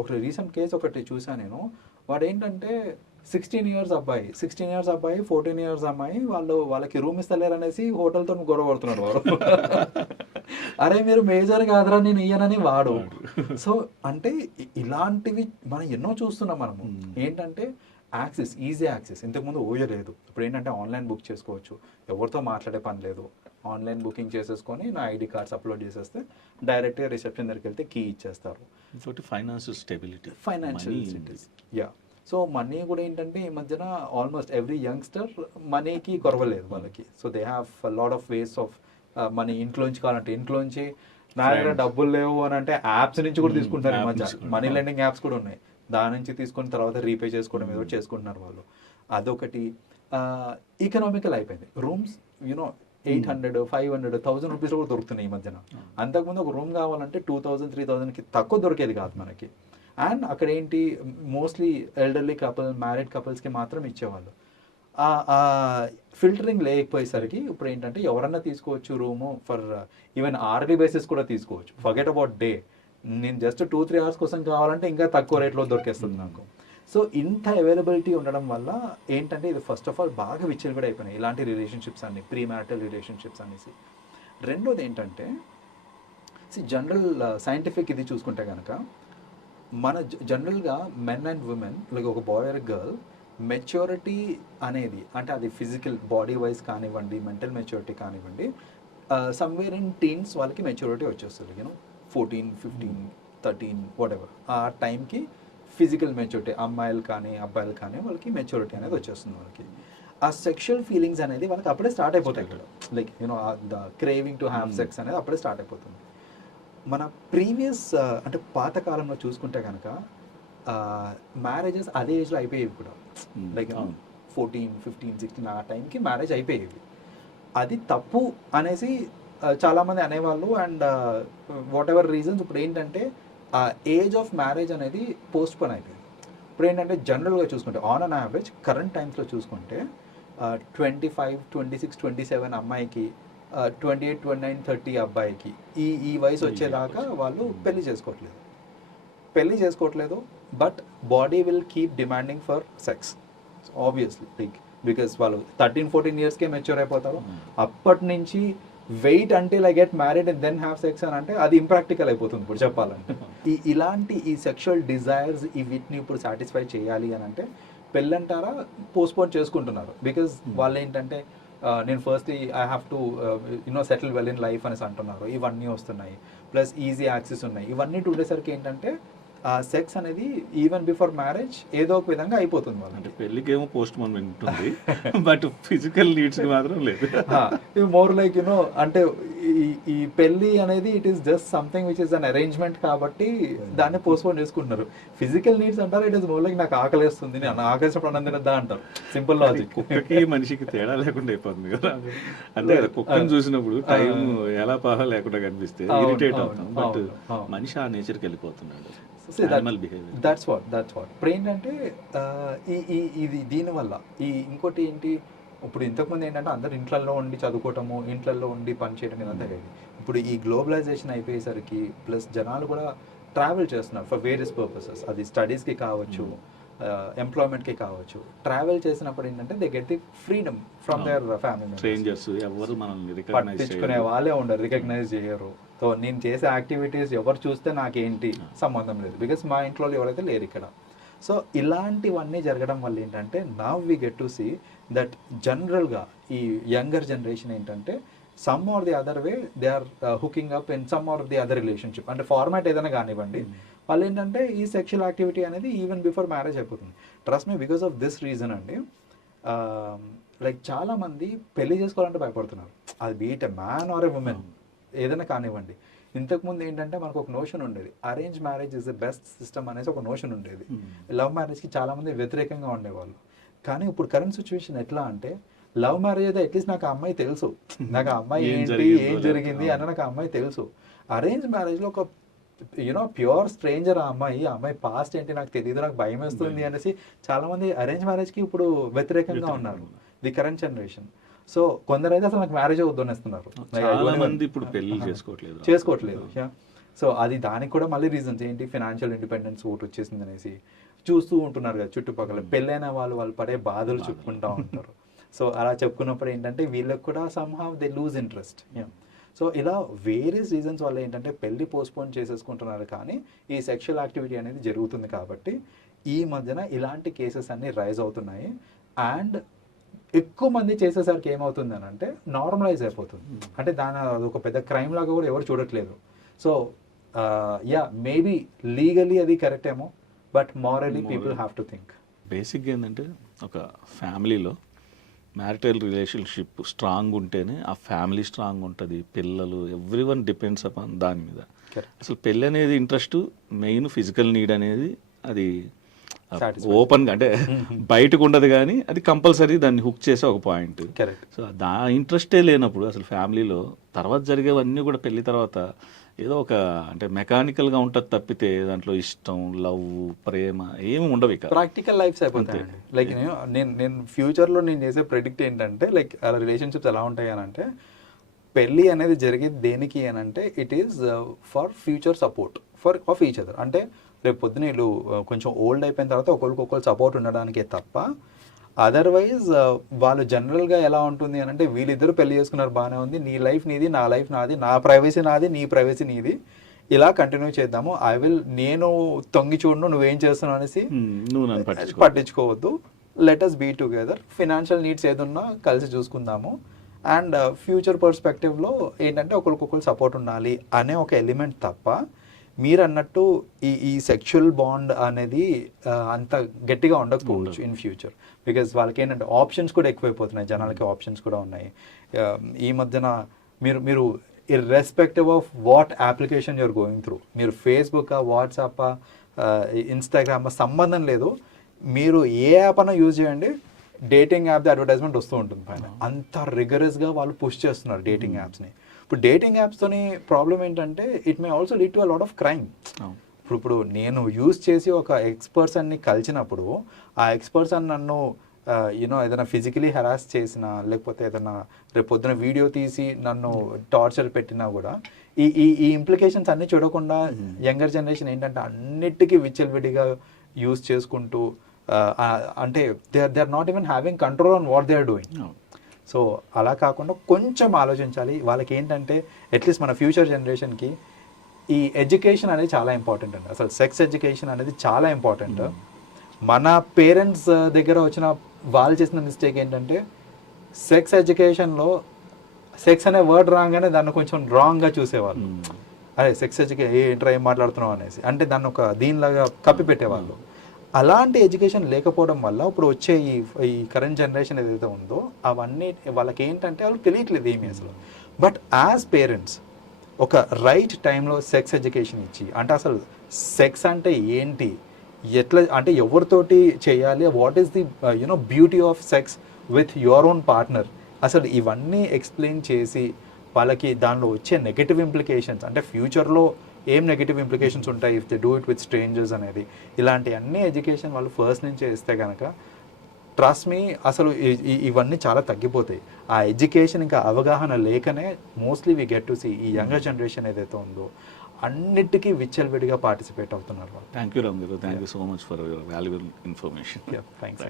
ఒక recent case ఒకటి చూసాను నేను. వాడు ఏంటంటే 16 ఇయర్స్ అబ్బాయి 14 ఇయర్స్ అమ్మాయి వాళ్ళకి రూమ్ ఇస్తలేరు అనేసి హోటల్తో గొడవ పడుతున్నాడు వాడు. అరే మీరు మేజర్ కాదురా నేను ఇయ్యనని వాడు. సో అంటే ఇలాంటివి మనం ఎన్నో చూస్తున్నాం మనము. ఏంటంటే యాక్సెస్, ఈజీ యాక్సెస్. ఇంతకుముందు ఓయో లేదు. ఇప్పుడు ఏంటంటే ఆన్లైన్ బుక్ చేసుకోవచ్చు, ఎవరితో మాట్లాడే పని లేదు. ఆన్లైన్ బుకింగ్ చేసేసుకొని నా ఐడి కార్డ్స్ అప్లోడ్ చేసేస్తే డైరెక్ట్గా రిసెప్షన్ దగ్గరికి వెళ్తే కీ ఇచ్చేస్తారు. Financial stability, yeah. So money కూడా ఏంటంటే ఈ మధ్యన ఆల్మోస్ట్ ఎవ్రీ యంగ్స్టర్ మనీకి కొరవలేదు వాళ్ళకి. So they have lot of ways of money. ఇంట్లోంచి కావాలంటే ఇంట్లోంచి, నా దగ్గర డబ్బులు లేవు అని అంటే యాప్స్ నుంచి కూడా తీసుకుంటారు ఈ మధ్య. మనీ లెండింగ్ యాప్స్ కూడా ఉన్నాయి, దాని నుంచి తీసుకుని తర్వాత రీపే చేసుకోవడం ఏదో చేసుకుంటున్నారు వాళ్ళు. అదొకటి. ఎకనామికల్ అయిపోయింది. రూమ్స్ 800, 500, 1000 రూపీస్ కూడా దొరుకుతున్నాయి ఈ మధ్యన. అంతకుముందు ఒక రూమ్ కావాలంటే 2000, 3000కి తక్కువ దొరికేది కాదు మనకి. అండ్ అక్కడ ఏంటి, మోస్ట్లీ ఎల్డర్లీ కపుల్, మ్యారీడ్ కపుల్స్కి మాత్రం ఇచ్చేవాళ్ళు. ఫిల్టరింగ్ లేకపోయేసరికి ఇప్పుడు ఏంటంటే ఎవరన్నా తీసుకోవచ్చు room for even Arli basis కూడా తీసుకోవచ్చు. Forget about day. నేను జస్ట్ 2-3 అవర్స్ కోసం కావాలంటే ఇంకా తక్కువ రేట్లో దొరికేస్తుంది నాకు. సో ఇంత అవైలబిలిటీ ఉండడం వల్ల ఏంటంటే ఇది ఫస్ట్ ఆఫ్ ఆల్ బాగా విచ్చలవిడి అయిపోయినాయి ఇలాంటి రిలేషన్షిప్స్ అన్ని, ప్రీ మ్యారిటల్ రిలేషన్షిప్స్ అనేసి. రెండోది ఏంటంటే జనరల్ సైంటిఫిక్ ఇది చూసుకుంటే కనుక మన జనరల్గా మెన్ అండ్ ఉమెన్, లైక్ ఒక బాయ్ ఆర్ గర్ల్, మెచ్యూరిటీ అనేది అంటే అది ఫిజికల్ బాడీ వైజ్ కానివ్వండి, మెంటల్ మెచ్యూరిటీ కానివ్వండి, సమ్వేర్ ఇన్ టీన్స్ వాళ్ళకి మెచ్యూరిటీ వచ్చేస్తుంది. 14, 15, 13 వాటెవర్ ఆ టైంకి ఫిజికల్ మెచ్యూరిటీ, అమ్మాయిలు కానీ అబ్బాయిలు కానీ వాళ్ళకి మెచ్యూరిటీ అనేది వచ్చేస్తుంది వాళ్ళకి. ఆ సెక్షువల్ ఫీలింగ్స్ అనేది వాళ్ళకి అప్పుడే స్టార్ట్ అయిపోతాయి ఇక్కడ. Like the craving to have sex అనేది అప్పుడే స్టార్ట్ అయిపోతుంది. మన ప్రీవియస్ అంటే పాతకాలంలో చూసుకుంటే కనుక మ్యారేజెస్ అదే ఏజ్లో అయిపోయేవి కూడా. లైక్ 14, 15, 16 ఆ టైంకి మ్యారేజ్ అయిపోయేవి. అది తప్పు అనేసి చాలామంది అనేవాళ్ళు. అండ్ వాట్ ఎవర్ రీజన్స్ ఇప్పుడు ఏంటంటే ఆ ఏజ్ ఆఫ్ మ్యారేజ్ అనేది పోస్ట్ పోన్ అయిపోయింది. ఇప్పుడు ఏంటంటే జనరల్గా చూసుకుంటే ఆన్ అన్ యావరేజ్ కరెంట్ టైమ్స్లో చూసుకుంటే 25, 26, 27 అమ్మాయికి, 28, 29, 30 అబ్బాయికి ఈ వయసు వచ్చేదాకా వాళ్ళు పెళ్లి చేసుకోవట్లేదు. But body will keep demanding for sex obviously, like because వాళ్ళు 13, 14 ఇయర్స్కే మెచ్యూర్ అయిపోతారు. అప్పటి నుంచి wait until I get married and then have sex అని అంటే అది ఇంప్రాక్టికల్ అయిపోతుంది ఇప్పుడు చెప్పాలంటే. ఇలాంటి ఈ సెక్షువల్ డిజైర్స్ వీటిని ఇప్పుడు సాటిస్ఫై చేయాలి అని అంటే పెళ్ళంటారా పోస్ట్పోన్ చేసుకుంటున్నారు. బికాజ్ వాళ్ళు ఏంటంటే నేను firstly I have to settle well in life అనేసి అంటున్నారు. ఇవన్నీ వస్తున్నాయి, ప్లస్ ఈజీ యాక్సెస్ ఉన్నాయి. ఇవన్నీ ఉండేసరికి ఏంటంటే సెక్స్ అనేది ఈవెన్ బిఫోర్ మ్యారేజ్ ఏదో ఒక విధంగా అయిపోతుంది వాళ్ళు. అంటే పెళ్ళికి ఏమో పోస్ట్ పోన్ ఉంటుంది, బట్ ఫిజికల్ నీడ్స్ మాత్రం లేదు. మోర్ లైక్ అంటే ఈ పెళ్ళి అనేది it is just something which is an arrangement కాబట్టి దాన్ని పోస్ట్ పోన్ చేసుకుంటున్నారు. ఫిజికల్ నీడ్స్ అంటారు ఇట్ ఈస్ మోర్ లైక్ నాకు ఆకలిస్తుంది, నేను ఆకలిసినప్పుడు అన్నం తినద్దా అంటారు. Simple logic. కుక్కకి మనిషికి తేడా లేకుండా అయిపోతుంది కదా. అంటే కుక్కను చూసినప్పుడు టైం ఎలా పాహ లేకుండా కనిపిస్తే ఇరిటేట్ అవుతాం, బట్ మనిషి ఆ నేచర్కి వెళ్ళిపోతున్నాడు. దట్స్ వాట్ ఇప్పుడు ఏంటంటే ఇది దీనివల్ల ఇంకోటి ఏంటి, ఇప్పుడు ఇంతకుముందు ఏంటంటే అందరు ఇంట్లలో ఉండి చదువుకోవటము, ఇంట్లలో ఉండి పని చేయడం ఇదంతా అయ్యేది. ఇప్పుడు ఈ గ్లోబలైజేషన్ అయిపోయేసరికి ప్లస్ జనాలు కూడా ట్రావెల్ చేస్తున్నారు ఫర్ వేరియస్ పర్పసెస్. అది స్టడీస్కి కావచ్చు, ఎంప్లాయ్మెంట్కి కావచ్చు. ట్రావెల్ చేసినప్పుడు ఏంటంటే they get the freedom from their family. Strangers ఎవరు మనల్ని పట్టించుకునే వాళ్ళే ఉండరు, రికగ్నైజ్ చేయరు. సో నేను చేసే యాక్టివిటీస్ ఎవరు చూస్తే నాకేంటి సంబంధం లేదు, బికాస్ మా ఇంట్లో ఎవరైతే లేరు ఇక్కడ. సో ఇలాంటివన్నీ జరగడం వల్ల ఏంటంటే now we get to see that జనరల్గా ఈ యంగర్ జనరేషన్ ఏంటంటే some or the other way they are hooking up in some or the other relationship. అంటే ఫార్మాట్ ఏదైనా కానివ్వండి, వాళ్ళు ఏంటంటే ఈ సెక్షువల్ యాక్టివిటీ అనేది ఈవెన్ బిఫోర్ మ్యారేజ్ అయిపోతుంది. Trust me, because of this reason అండి. లైక్ చాలామంది పెళ్లి చేసుకోవాలంటే భయపడుతున్నారు. అది be it a man or a woman ఏదైనా కానివ్వండి. ఇంతకుముందు ఏంటంటే మనకు ఒక నోషన్ ఉండేది, arrange marriage is the best system అనేసి ఒక నోషన్ ఉండేది. లవ్ మ్యారేజ్కి చాలామంది వ్యతిరేకంగా ఉండేవాళ్ళు. కానీ ఇప్పుడు కరెంట్ సిచ్యువేషన్ ఎట్లా అంటే లవ్ మ్యారేజ్ అయితే అట్లీస్ట్ నాకు ఆ అమ్మాయి తెలుసు, నాకు ఆ అమ్మాయి ఏంటి ఏం జరిగింది అని నాకు ఆ అమ్మాయి తెలుసు. అరేంజ్ మ్యారేజ్లో ఒక ప్యూర్ స్ట్రేంజర్ ఆ అమ్మాయి పాస్ట్ ఏంటి నాకు తెలియదు, నాకు భయం వేస్తుంది అనేసి చాలామంది అరేంజ్ మ్యారేజ్కి ఇప్పుడు వ్యతిరేకంగా ఉన్నారు, ది కరెంట్ జనరేషన్. సో కొందరైతే అసలు నాకు మ్యారేజ్ వద్దనేస్తున్నారు, ఇప్పుడు పెళ్లి చేసుకోవట్లేదు. సో అది దానికి కూడా మళ్ళీ రీజన్స్ ఏంటి, ఫినాన్షియల్ ఇండిపెండెన్స్ ఓటు వచ్చేసింది అనేసి చూస్తూ ఉంటున్నారు కదా చుట్టుపక్కల. పెళ్ళైన వాళ్ళు పడే బాధలు చెప్పుకుంటూ ఉంటారు. సో అలా చెప్పుకున్నప్పుడు ఏంటంటే వీళ్ళకి కూడా somehow they lose interest. So ఇలా వేరియస్ రీజన్స్ వల్ల ఏంటంటే పెళ్లి పోస్ట్పోన్ చేసేసుకుంటున్నారు, కానీ ఈ సెక్షువల్ యాక్టివిటీ అనేది జరుగుతుంది. కాబట్టి ఈ మధ్యన ఇలాంటి కేసెస్ అన్నీ రైజ్ అవుతున్నాయి. అండ్ ఎక్కువ మంది చేసేసరికి ఏమవుతుంది అని అంటే నార్మలైజ్ అయిపోతుంది. అంటే దాని ఒక పెద్ద క్రైమ్ లాగా కూడా ఎవరు చూడట్లేదు. సో మేబీ లీగలీ అది కరెక్ట్ ఏమో, but మారలీ people have to think. బేసిక్గా ఏంటంటే ఒక ఫ్యామిలీలో మ్యారిటల్ రిలేషన్షిప్ స్ట్రాంగ్ ఉంటేనే ఆ ఫ్యామిలీ స్ట్రాంగ్ ఉంటుంది, పిల్లలు ఎవ్రీ వన్ డిపెండ్స్ అపాన్ దాని మీద. అసలు పెళ్ళి అనేది ఇంట్రెస్ట్ మెయిన్, ఫిజికల్ నీడ్ అనేది అది ఓపెన్గా అంటే బయటకు ఉండదు, కానీ అది కంపల్సరీ దాన్ని హుక్ చేసే ఒక పాయింట్. సో దా ఇంట్రెస్టే లేనప్పుడు అసలు ఫ్యామిలీలో తర్వాత జరిగేవన్నీ కూడా పెళ్లి తర్వాత ఏదో ఒక అంటే మెకానికల్గా ఉంటుంది తప్పితే దాంట్లో ఇష్టం, లవ్, ప్రేమ ఏమి ఉండవు. ఇక ప్రాక్టికల్ లైఫ్స్ అయిపోతాయి. లైక్ నేను ఫ్యూచర్లో నేను చేసే ప్రెడిక్ట్ ఏంటంటే లైక్ రిలేషన్షిప్స్ ఎలా ఉంటాయి అని అంటే, పెళ్ళి అనేది జరిగేది దేనికి అని అంటే it is for future support of each other. అంటే రేపు పొద్దున వీళ్ళు కొంచెం ఓల్డ్ అయిపోయిన తర్వాత ఒకరికొకరు సపోర్ట్ ఉండడానికే తప్ప అదర్వైజ్ వాళ్ళు జనరల్గా ఎలా ఉంటుంది అని అంటే వీళ్ళిద్దరూ పెళ్లి చేసుకున్నారు, బాగానే ఉంది, నీ లైఫ్ నీది, నా లైఫ్ నాది, నా ప్రైవసీ నాది, నీ ప్రైవసీ నీది, ఇలా కంటిన్యూ చేద్దాము. నేను తొంగి చూడను నువ్వేం చేస్తున్నావు అనేసి పట్టించుకోవద్దు. Let us be together. Financial needs ఏదున్నా కలిసి చూసుకుందాము. అండ్ ఫ్యూచర్ పర్స్పెక్టివ్లో ఏంటంటే ఒకరికొకరు సపోర్ట్ ఉండాలి అనే ఒక ఎలిమెంట్ తప్ప మీరు అన్నట్టు ఈ సెక్షువల్ బాండ్ అనేది అంత గట్టిగా ఉండకపోవచ్చు ఇన్ ఫ్యూచర్. బికాజ్ వాళ్ళకి ఏంటంటే ఆప్షన్స్ కూడా ఎక్కువైపోతున్నాయి, జనాలకి ఆప్షన్స్ కూడా ఉన్నాయి. ఈ మధ్యన మీరు irrespective of what application you're going through, మీరు ఫేస్బుక్, వాట్సాప్, ఇన్స్టాగ్రామ్ సంబంధం లేదు, మీరు ఏ యాప్ అన్నా యూజ్ చేయండి, డేటింగ్ యాప్ అడ్వర్టైజ్మెంట్ వస్తూ ఉంటుంది పైన. అంత రిగరస్గా వాళ్ళు పుష్ చేస్తున్నారు డేటింగ్ యాప్స్ని. ఇప్పుడు డేటింగ్ యాప్స్తోని ప్రాబ్లం ఏంటంటే it may also lead to a lot of crime. ఇప్పుడు నేను యూజ్ చేసి ఒక ఎక్స్పర్సన్ని కలిసినప్పుడు ఆ ఎక్స్పర్సన్ నన్ను ఏదైనా ఫిజికలీ హెరాస్ చేసినా, లేకపోతే ఏదైనా రేపు పొద్దున వీడియో తీసి నన్ను టార్చర్ పెట్టినా కూడా ఈ ఇంప్లికేషన్స్ అన్నీ చూడకుండా యంగర్ జనరేషన్ ఏంటంటే అన్నిటికీ విచ్చలవిడిగా యూజ్ చేసుకుంటూ అంటే they are not even having control on what they are doing. So అలా కాకుండా కొంచెం ఆలోచించాలి. వాళ్ళకి ఏంటంటే అట్లీస్ట్ మన ఫ్యూచర్ జనరేషన్కి ఈ ఎడ్యుకేషన్ అనేది చాలా ఇంపార్టెంట్ అండి. అసలు సెక్స్ ఎడ్యుకేషన్ అనేది చాలా ఇంపార్టెంట్. మన పేరెంట్స్ దగ్గర వచ్చిన వాళ్ళు చేసిన మిస్టేక్ ఏంటంటే సెక్స్ ఎడ్యుకేషన్లో సెక్స్ అనే వర్డ్ రాగానే దాన్ని కొంచెం రాంగ్గా చూసేవాళ్ళు. అదే సెక్స్ ఏంట్రా ఏం మాట్లాడుతున్నావు అనేసి, అంటే దాన్ని ఒక దీనిలాగా కప్పి పెట్టేవాళ్ళు. అలాంటి ఎడ్యుకేషన్ లేకపోవడం వల్ల ఇప్పుడు వచ్చే ఈ కరెంట్ జనరేషన్ ఏదైతే ఉందో అవన్నీ వాళ్ళకి ఏంటంటే వాళ్ళకి తెలియట్లేదు ఏమీ అసలు. బట్ యాజ్ పేరెంట్స్ ఒక రైట్ టైంలో సెక్స్ ఎడ్యుకేషన్ ఇచ్చి, అంటే అసలు సెక్స్ అంటే ఏంటి, ఎట్లా అంటే ఎవరితోటి చేయాలి, what is the beauty of sex with your own partner, అసలు ఇవన్నీ ఎక్స్ప్లెయిన్ చేసి వాళ్ళకి దానిలో వచ్చే నెగటివ్ ఇంప్లికేషన్స్, అంటే ఫ్యూచర్లో ఏం నెగటివ్ ఇంప్లికేషన్స్ ఉంటాయి if they do it with strangers అనేది, ఇలాంటి అన్ని ఎడ్యుకేషన్ వాళ్ళు ఫస్ట్ నుంచే ఇస్తే కనుక ట్రస్ట్ మీ అసలు ఇవన్నీ చాలా తగ్గిపోతాయి. ఆ ఎడ్యుకేషన్ ఇంకా అవగాహన లేకనే mostly we get to see ఈ యంగర్ జనరేషన్ ఏదైతే ఉందో అన్నిటికీ విచ్చలవిడిగా పార్టిసిపేట్ అవుతున్నారు. థ్యాంక్ యూ రామ్ గారు, thank you so much for your valuable information. Thanks.